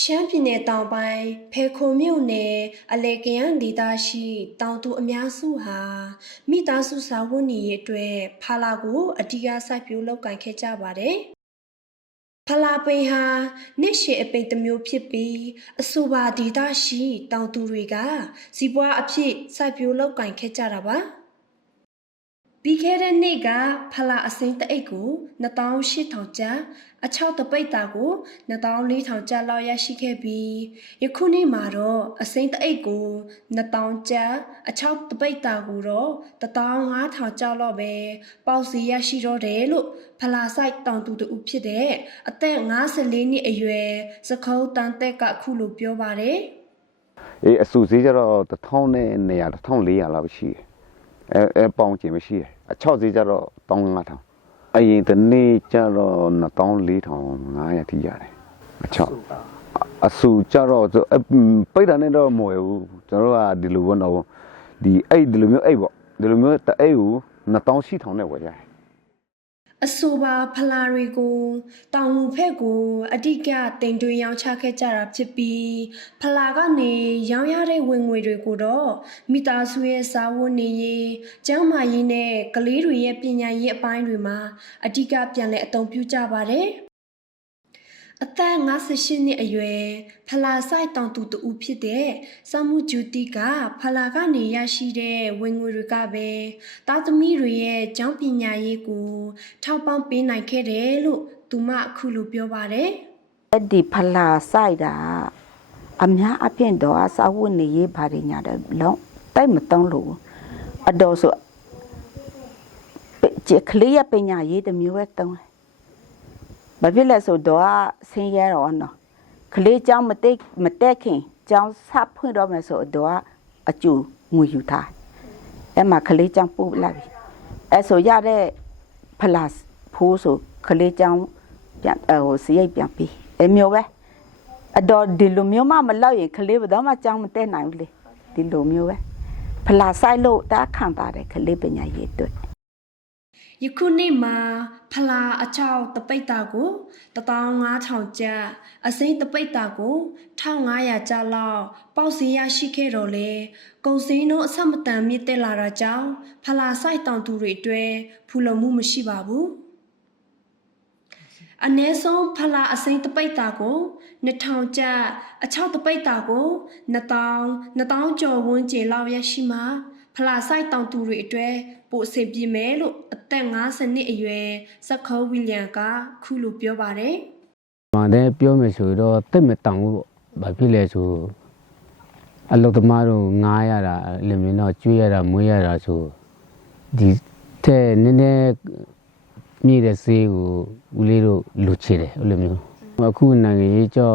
ရှမ်းပြည်နယ်တောင်ပိုင်းဖေခုံမြို့နယ်အလဲကရန်ဒေသရှိတောင်သူအများစုဟာမိသားစုစာဝတ်နေရေးအတွက်ဖာလာကိုအဓိကစိုက်ပျိုးလုပ်ကိုင်ခဲ့ကြပါတယ်။ဖလာပိန်ဟာနှစ်ရှည်အပိန်တစ်မျိုးဖြစ်ပြီးအဆိုပါဒေသရှိတောင်သူတွေကစီးပွားအဖြစ်စိုက်ပျိုးလုပ်ကိုင်ခဲ့ကြတာပါ။ ပြီးခဲ့တဲ့နေ့ကဖလာအစိမ်းတအိတ်ကို2800ကျပ်အချောက်တပိတ်တာကို2400ကျပ်လောက်ရရှိခဲ့ပြီးယခုနေ့မှာတော့အစိမ်းတအိတ်ကို2000ကျပ်အချောက်တပိတ်တာကိုတော့15000ကျပ်လောက်ပဲပေါက်စီရရှိတော့တယ်လို့ဖလာဆိုင်တောင်သူတူဖြစ်တဲ့အသက်54နှစ်အရွယ်စခုံးတန်တက်ကအခုလိုပြောပါတယ်အေးအစုဈေးကျတော့1000နဲ့200 1400လောက်ရှိတယ် အဲအဲပေါင်ကျင်မရှိတယ်အချောက်ဈေးကျတော့15000အရင်တနေ့ကျတော့14500ထိရတယ်အချောက်အစုကျတော့အပိတ်တာနဲ့တော့မဝယ်ဘူးကျွန်တော်တို့ကဒီလိုဘောတော့ဒီအဲ့ဒီလိုမျိုးအဲ့ပေါ့ဒီလိုမျိုးတအိတ်ကို2800နဲ့ဝယ်ရတယ် အဆိုပါဖလာတွေကိုတောင်ငူဖက်ကိုအဓိကတင်သွင်းရောင်းချခဲ့ကြတာဖြစ်ပြီးဖလာကနေရောင်းရတဲ့ဝင်ငွေတွေကိုတော့မိသားစုရဲ့စားဝတ်နေရေးကျန်းမာရေးနဲ့ကလေးတွေရဲ့ပညာရေးအပိုင်းတွေမှာအဓိကပြန်လည်အသုံးပြုကြပါတယ် အသက်58နှစ်အရွယ်ဖလာဆိုင်တောင်သူတူဖြစ်တဲ့စမှုဂျူတီကဖလာကနေရရှိတဲ့ဝင်ငွေတွေကပဲတာသမီတွေရဲ့ကျောင်းပညာရေးကို ထောက်ပံ့ပေးနိုင်ခဲ့တယ်လို့သူမအခုလိုပြောပါတယ်အဲ့ဒီဖလာဆိုင်တာအများအပြည့်တော့အစာဝတ်နေရေးဘာတွေညာတယ်လုံးတိုက်မတုံးလို့အတော်ဆိုပချကလေးရပညာရေးတစ်မျိုးပဲတုံးတယ် ဘာဖြစ်လဲဆိုတော့ဆင်းရဲတော့နော်ကလေးကြောင့်မတက်မတက်ခင်ကြောင့်ဆပ်ဖွင့်တော့မယ်ဆိုတော့အကျူငွေယူထားအဲ့မှာကလေးကြောင့်ပို့လိုက်ပြီအဲ့ဆိုရတဲ့ဖလာဖိုးဆိုကလေးကြောင့်ပြန်ဟိုစရိတ်ပြန်ပြီးအဲ့မျိုးပဲအတော်ဒီလိုမျိုးမှမလောက်ရင်ကလေးဘယ်တော့မှကြောင်းမတက်နိုင်ဘူးလေဒီလိုမျိုးပဲဖလာဆိုင်လို့တားခံပါတယ်ကလေးပညာရေးအတွက် ယခုနေ့မှာဖလာအချောက်တပိတ်တာကို15000ကျပ်အစိမ်းတပိတ်တာကို1500ကျပ်လောက်ပေါက်စီရရှိခဲ့တော့လေကုံစင်းတို့အဆက်မတန်မြင့်တက်လာတာကြောင့်ဖလာဆိုင်တောင်သူတွေအတွက်ဖူလုံမှုမရှိပါဘူးအ ਨੇ ဆုံးဖလာအစိမ်းတပိတ်တာကို2000ကျပ်အချောက်တပိတ်တာကို2000 2000ကျော်ဝန်းကျင်လောက်ရရှိမှာ ဖလာဆိုင်တောင်သူတွေအတွက်ပို့အဆင်ပြေမယ်လို့အသက်50နှစ်အရွယ်စက်ခေါဝီလျံကခုလိုပြောပါတယ်။မှန်တယ်ပြောမယ်ဆိုတော့တိတ်မတောင်ဘူးပေါ့။ဘာဖြစ်လဲဆိုအလုတ်သမားတို့ငားရတာအလင်းမင်းတော့ကျွေးရတာမွေးရတာဆိုဒီတဲ့နည်းနည်းမြည်တဲ့ဆေးကိုဦးလေးတို့လူချေတယ်အဲ့လိုမျိုး။အခုနိုင်ငံရေးကြော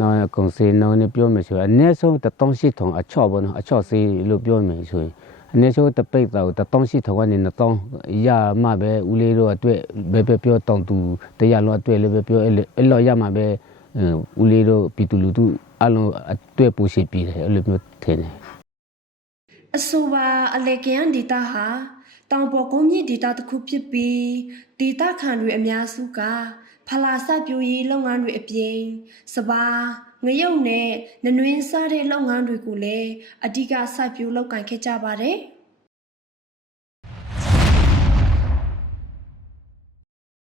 နောက်ကုံစေးနောက်နဲ့ပြောမယ်ဆိုအနည်းဆုံး1800အချော့ပေါ့နော်အချော့ဆေးလို့ပြောမယ်ဆိုရင်အနည်းဆုံးတပိတ်တော့1800ကနေ2000ရမှပဲဦးလေးတို့အတွက်ဘယ်ပဲပြောတောင်သူတရားလုံးအတွက်လည်းပဲပြောအဲ့အဲ့လောရမှပဲဦးလေးတို့ပြည်သူလူထုအလုံးအတွက်ပူရှိပြည်တယ်အဲ့လိုမျိုးထင်တယ်အဆိုပါအလေကယံဒေတာဟာတောင်ပေါ်ကုန်းမြင့်ဒေတာတစ်ခုဖြစ်ပြီးဒေတာခံတွေအများစုက ဖလာစပြိုရေးလုပ်ငန်းတွေအပြင်စပါးငရုတ်နဲ့နနွင်းစားတဲ့လုပ်ငန်းတွေကိုလည်းအဓိကစပြိုးလုပ်ကင်ခဲ့ကြပါတယ်။